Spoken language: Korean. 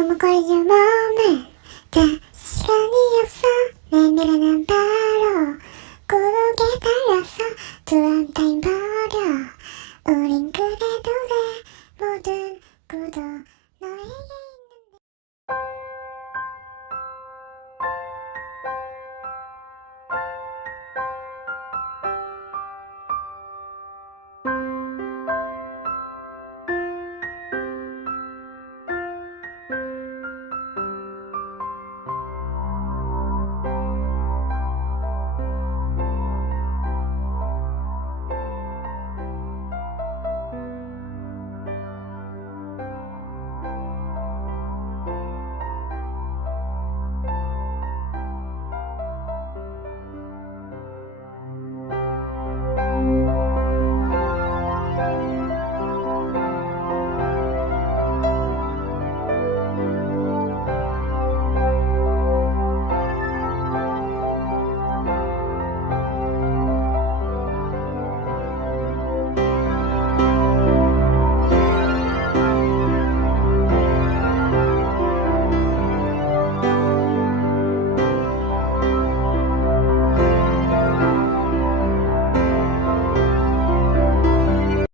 머뭇거리지 맘에 다 시간이 없어 내 미래는 바로 구르게 달려서 두려운 타임 버려 우린 그래도 돼 모든 구도 너에게